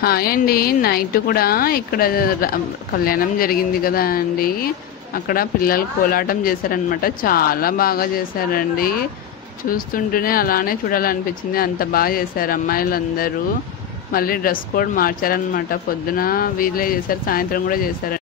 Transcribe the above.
Hi అండి. Night కూడా ఇక్కడ కళ్యాణం జరిగింది కదా అండి. అక్కడ పిల్లలు కోలాటం చేశారనమాట. చాలా బాగా చేశారండి. చూస్తుంటేనే అలానే చూడాలనిపించింది. అంత బాగా చేశారు అమ్మాయిలందరూ. మళ్ళీ డ్రెస్ కోడ్ మార్చారనమాట. పొద్దున వీళ్ళే చేశారు, సాయంత్రం కూడా చేశారు.